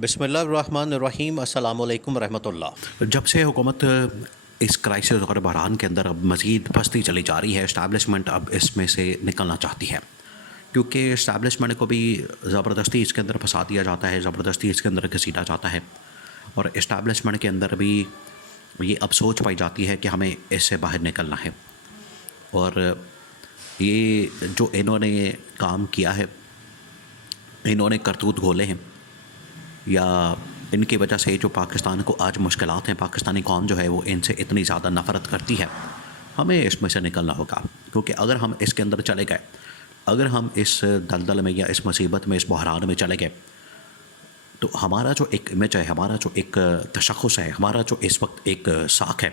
बिस्मिल्लाहिर्रहमानिर्रहीम अस्सलामु अलैकुम रहमतुल्लाह। जब से हुकूमत इस क्राइसिस और बहरान के अंदर अब मज़ीद फंसती चली जा रही है, इस्टेब्लिशमेंट अब इसमें से निकलना चाहती है, क्योंकि इस्टेब्लिशमेंट को भी ज़बरदस्ती इसके अंदर फंसा दिया जाता है, ज़बरदस्ती इसके अंदर घसीटा जाता है। और इस्टेब्लिशमेंट के अंदर भी ये अब सोच पाई जाती है कि हमें इससे बाहर निकलना है। और ये जो इन्होंने काम किया है, इन्होंने करतूत घोले हैं, या इनकी वजह से जो पाकिस्तान को आज मुश्किलात हैं, पाकिस्तानी कौम जो है वो इनसे इतनी ज़्यादा नफ़रत करती है, हमें इसमें से निकलना होगा। क्योंकि अगर हम इसके अंदर चले गए, अगर हम इस दलदल में या इस मुसीबत में, इस बहरान में चले गए, तो हमारा जो एक इमेज है, हमारा जो एक तशख़्ख़ुस है, हमारा जो इस वक्त एक साख है,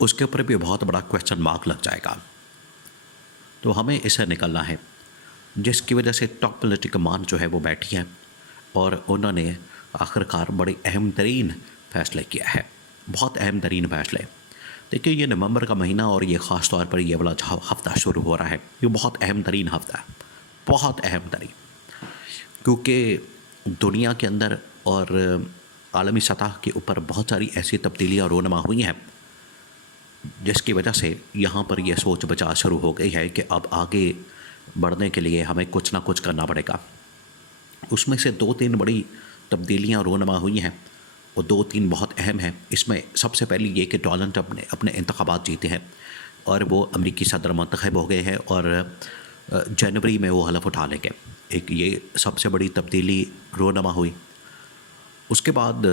उसके ऊपर भी बहुत बड़ा क्वेश्चन मार्क लग जाएगा। तो हमें इससे निकलना है, जिसकी वजह से टॉप पॉलिटिकल कमान जो है वो बैठी है और उन्होंने आखिरकार बड़े अहम तरीन फ़ैसले किया है, बहुत अहम तरीन फ़ैसले। देखिए, ये नवंबर का महीना और ये ख़ास तौर पर ये वाला हफ़्ता शुरू हो रहा है, ये बहुत अहम तरीन हफ़्ता है, बहुत अहम तरीन, क्योंकि दुनिया के अंदर और आलमी सतह के ऊपर बहुत सारी ऐसी तब्दीलियाँ रोनमा हुई हैं, जिसकी वजह से यहाँ पर यह सोच बचा शुरू हो गई है कि अब आगे बढ़ने के लिए हमें कुछ ना कुछ करना पड़ेगा। उसमें से 2-3 बड़ी तब्दीलियाँ रोनमा हुई हैं और 2-3 बहुत अहम हैं। इसमें सबसे पहली ये कि डोनाल्ड ट्रंप ने अपने इंतखाबात जीते हैं और वो अमरीकी सदर मुंतखब हो गए हैं और जनवरी में वो हलफ उठा लेंगे। एक ये सबसे बड़ी तब्दीली रोनमा हुई। उसके बाद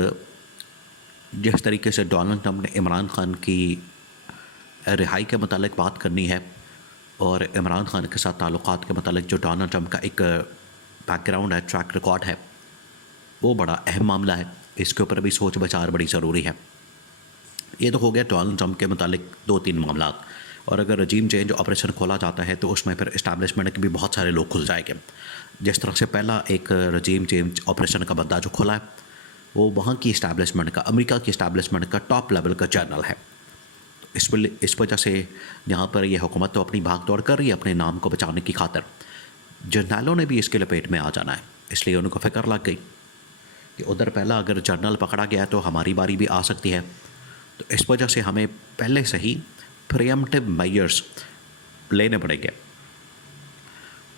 जिस तरीके से डोनाल्ड ट्रंप ने इमरान खान की रिहाई के मतलब बात करनी है और इमरान खान के साथ ताल्लुकात के मतलब जो डोनाल्ड ट्रंप का एक बैकग्राउंड है, ट्रैक रिकॉर्ड है, वो बड़ा अहम मामला है। इसके ऊपर भी सोच विचार बड़ी ज़रूरी है। ये तो हो गया डोनाल्ड ट्रंप के मुतालिक 2-3 मामला। और अगर रजीम चेंज ऑपरेशन खोला जाता है तो उसमें फिर इस्टेब्लिशमेंट के भी बहुत सारे लोग खुल जाएंगे। जिस तरह से पहला एक रजीम चेंज ऑपरेशन का बंदा जो खुला है, वो वहाँ की इस्टेब्लिशमेंट का, अमेरिका की इस्टेब्लिशमेंट का टॉप लेवल का जर्नल है। तो इस वजह से यहाँ पर यह हुकूमत तो अपनी भाग दौड़ कर रही है अपने नाम को बचाने की खातर। जर्नलों ने भी इसके लपेट में आ जाना है, इसलिए उनको फिक्र लग गई कि उधर पहला अगर जर्नल पकड़ा गया तो हमारी बारी भी आ सकती है। तो इस वजह से हमें पहले से ही प्रिएम्प्टिव मेजर्स लेने पड़ेंगे।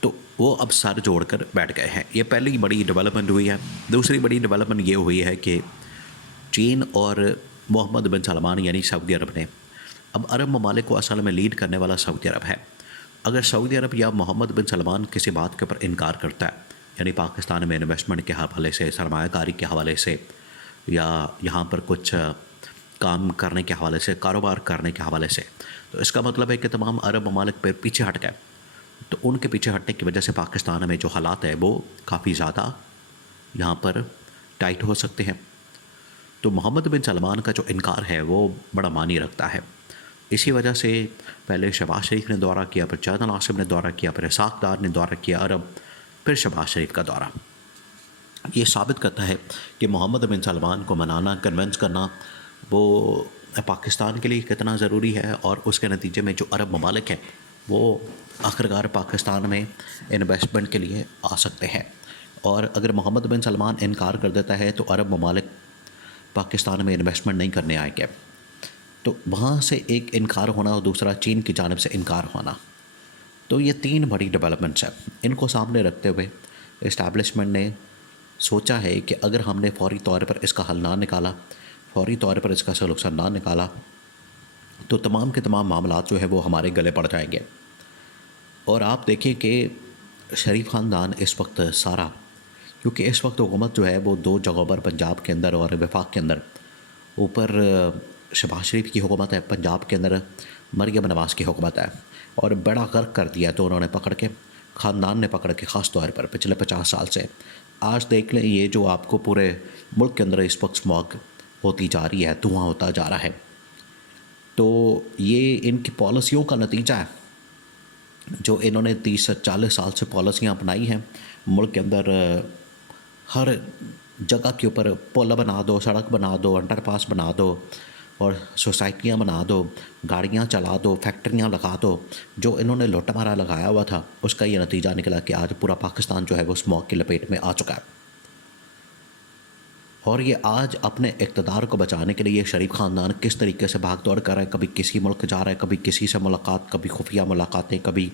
तो वो अब सर जोड़कर बैठ गए हैं। ये पहली बड़ी डेवलपमेंट हुई है। दूसरी बड़ी डेवलपमेंट ये हुई है कि चीन और मोहम्मद बिन सलमान यानी सऊदी अरब ने, अब अरब ममालिक को असल में लीड करने वाला सऊदी अरब है। अगर सऊदी अरब या मोहम्मद बिन सलमान किसी बात के ऊपर इनकार करता है, यानी पाकिस्तान में इन्वेस्टमेंट के हवाले से, सरमायाकारी के हवाले से, या यहाँ पर कुछ काम करने के हवाले से, कारोबार करने के हवाले से, तो इसका मतलब है कि तमाम अरब ममालिक पर पीछे हट गए। तो उनके पीछे हटने की वजह से पाकिस्तान में जो हालात है वो काफ़ी ज़्यादा यहाँ पर टाइट हो सकते हैं। तो मोहम्मद बिन सलमान का जो इनकार है वो बड़ा मानी रखता है। इसी वजह से पहले शहबाज शरीफ ने दौरा किया, फिर जर्नल आसिम ने दौरा किया, फिर इसाक डार ने दौरा किया अरब, फिर शहबाज शरीफ का दौरा। ये साबित करता है कि मोहम्मद बिन सलमान को मनाना, कन्विंस करना वो पाकिस्तान के लिए कितना ज़रूरी है। और उसके नतीजे में जो अरब ममालिक हैं वो आखिरकार पाकिस्तान में इन्वेस्टमेंट के लिए आ सकते हैं। और अगर मोहम्मद बिन सलमान इनकार कर देता है तो अरब ममालिक पाकिस्तान में इन्वेस्टमेंट नहीं करने आएंगे। तो वहाँ से एक इनकार होना और दूसरा चीन की जानिब से इनकार होना, तो ये 3 बड़ी डेवलपमेंट्स हैं। इनको सामने रखते हुए इस्टेब्लिशमेंट ने सोचा है कि अगर हमने फौरी तौर पर इसका हल ना निकाला, फौरी तौर पर इसका सलूशन ना निकाला, तो तमाम के तमाम मामलात जो है वो हमारे गले पड़ जाएंगे। और आप देखिए कि शरीफ ख़ानदान इस वक्त सारा, क्योंकि इस वक्त हुकूमत जो है वो 2 जगहों पर, पंजाब के अंदर और वफाक के अंदर, ऊपर शहबाज शरीफ की हुकूमत है, पंजाब के अंदर मरियम नवाज़ की हुकूमत है, और बड़ा गर्क कर दिया तो उन्होंने पकड़ के, ख़ानदान ने पकड़ के, ख़ास तौर पर पिछले 50 साल से। आज देख लें, ये जो आपको पूरे मुल्क के अंदर इस वक्त स्मॉग होती जा रही है, धुआं होता जा रहा है, तो ये इनकी पॉलिसियों का नतीजा है। जो इन्होंने 30-40 साल से पॉलिसियाँ अपनाई हैं, मुल्क के अंदर हर जगह के ऊपर पुल बना दो, सड़क बना दो, अंडरपास बना दो, और सोसाइटियाँ बना दो, गाड़ियाँ चला दो, फैक्ट्रियाँ लगा दो। जो इन्होंने लुटमारा लगाया हुआ था, उसका ये नतीजा निकला कि आज पूरा पाकिस्तान जो है वो स्मॉग की लपेट में आ चुका है। और ये आज अपने इक़्तिदार को बचाने के लिए शरीफ ख़ानदान किस तरीके से भाग दौड़ कर रहा है। कभी किसी मुल्क जा रहा है, कभी किसी से मुलाकात, कभी खुफिया मुलाकातें, कभी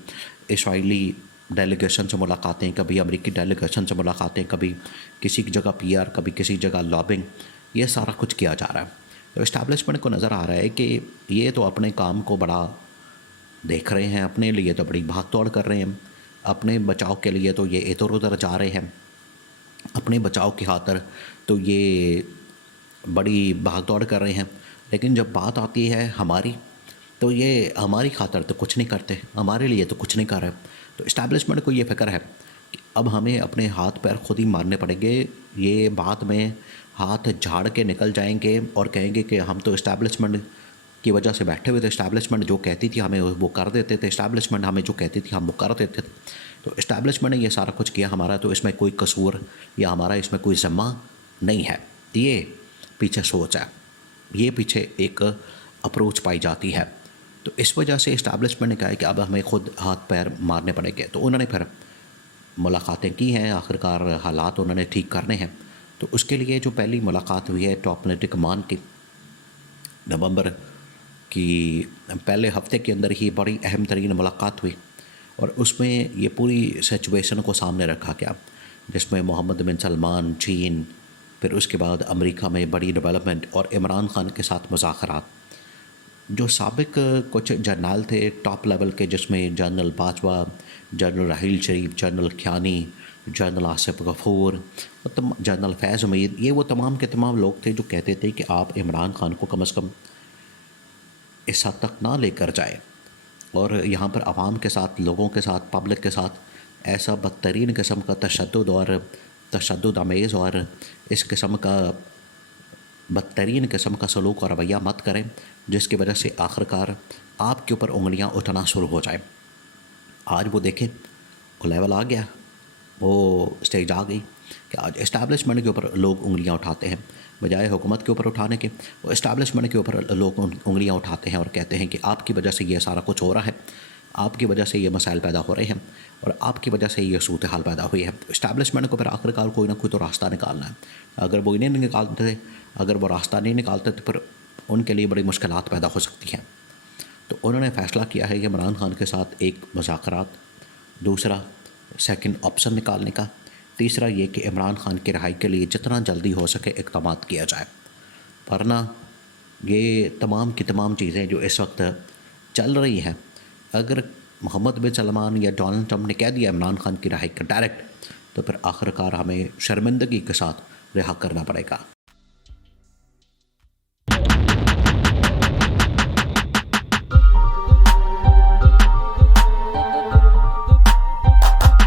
इसराइली डेलीगेशन से मुलाकातें, कभी अमेरिकी डेलीगेशन से मुलाकातें, कभी किसी की जगह पीआर, कभी किसी जगह लॉबिंग, ये सारा कुछ किया जा रहा है। तो इस्टेब्लिशमेंट को नज़र आ रहा है कि ये तो अपने काम को बड़ा देख रहे हैं, अपने लिए तो बड़ी भाग दौड़ कर रहे हैं, अपने बचाव के लिए तो ये इधर उधर जा रहे हैं, अपने बचाव की खातिर तो ये बड़ी भाग दौड़ कर रहे हैं। लेकिन जब बात आती है हमारी, तो ये हमारी खातिर तो कुछ नहीं करते, हमारे लिए तो कुछ नहीं कर रहे। तो इस्टेब्लिशमेंट को ये फ़िक्र है कि अब हमें अपने हाथ पैर खुद ही मारने पड़ेंगे। ये बाद में हाथ झाड़ के निकल जाएंगे और कहेंगे कि हम तो इस्टेब्लिशमेंट की वजह से बैठे हुए थे, इस्टेब्लिशमेंट जो कहती थी हमें वो कर देते थे, इस्टेब्लिशमेंट हमें जो कहती थी हम वो कर देते थे। तो इस्टेब्लिशमेंट ने ये सारा कुछ किया हमारा, तो इसमें कोई कसूर या हमारा इसमें कोई ज़िम्मा नहीं है। ये पीछे सोच है, ये पीछे एक अप्रोच पाई जाती है। तो इस वजह से इस्टेब्लिशमेंट ने कहा है कि अब हमें खुद हाथ पैर मारने पड़ेंगे। तो उन्होंने फिर मुलाकातें की हैं, आखिरकार हालात उन्होंने ठीक करने हैं। तो उसके लिए जो पहली मुलाकात हुई है टॉप मिलिट्री कमान की, नवंबर की पहले हफ्ते के अंदर ही बड़ी अहम तरीन मुलाकात हुई और उसमें ये पूरी सिचुएशन को सामने रखा गया, जिसमें मोहम्मद बिन सलमान, चीन, फिर उसके बाद अमेरिका में बड़ी डेवलपमेंट और इमरान खान के साथ मुज़ाकरात। जो साबिक कुछ जर्नल थे टॉप लेवल के, जिसमें general Bajwa, general Raheel Sharif, general Kayani, general Asif Ghafoor, general Faiz Umaid, ये वो तमाम के तमाम लोग थे जो कहते थे कि आप इमरान खान को कम से कम इस हद तक ना लेकर जाए और यहाँ पर आवाम के साथ, लोगों के साथ, पब्लिक के साथ ऐसा बदतरीन किस्म का तशद्दुद आमेज़ और इस किस्म का बदतरीन किस्म का सलूक और रवैया मत करें, जिसकी वजह से आखिरकार आपके ऊपर उंगलियां उठना शुरू हो जाए। आज वो देखें, वो लेवल आ गया, वो स्टेज आ गई कि आज इस्टेब्लिशमेंट के ऊपर लोग उंगलियां उठाते हैं, बजाय हुकूमत के ऊपर उठाने के वो इस्टेब्लिशमेंट के ऊपर लोग उंगलियां उठाते हैं और कहते हैं कि आपकी वजह से ये सारा कुछ हो रहा है, आपकी वजह से ये मसाइल पैदा हो रहे हैं और आपकी वजह से ये सूरत हाल पैदा हुई है। इस्टेब्लिशमेंट को फिर आखिरकार कोई ना कोई तो रास्ता निकालना है। अगर वो इन्हें नहीं निकालते, अगर वो रास्ता नहीं निकालते तो फिर उनके लिए बड़ी मुश्किलात पैदा हो सकती हैं। तो उन्होंने फ़ैसला किया है कि इमरान खान के साथ एक मुज़ाकरात, दूसरा सेकंड ऑप्शन निकालने का, तीसरा ये कि इमरान खान की रिहाई के लिए जितना जल्दी हो सके इक़दाम किया जाए। वरना ये तमाम की तमाम चीज़ें जो इस वक्त चल रही हैं, अगर मोहम्मद बिन सलमान या डोनाल्ड ट्रंप ने कह दिया इमरान खान की रिहाई का डायरेक्ट, तो फिर आखिरकार हमें शर्मिंदगी के साथ रिहा करना पड़ेगा।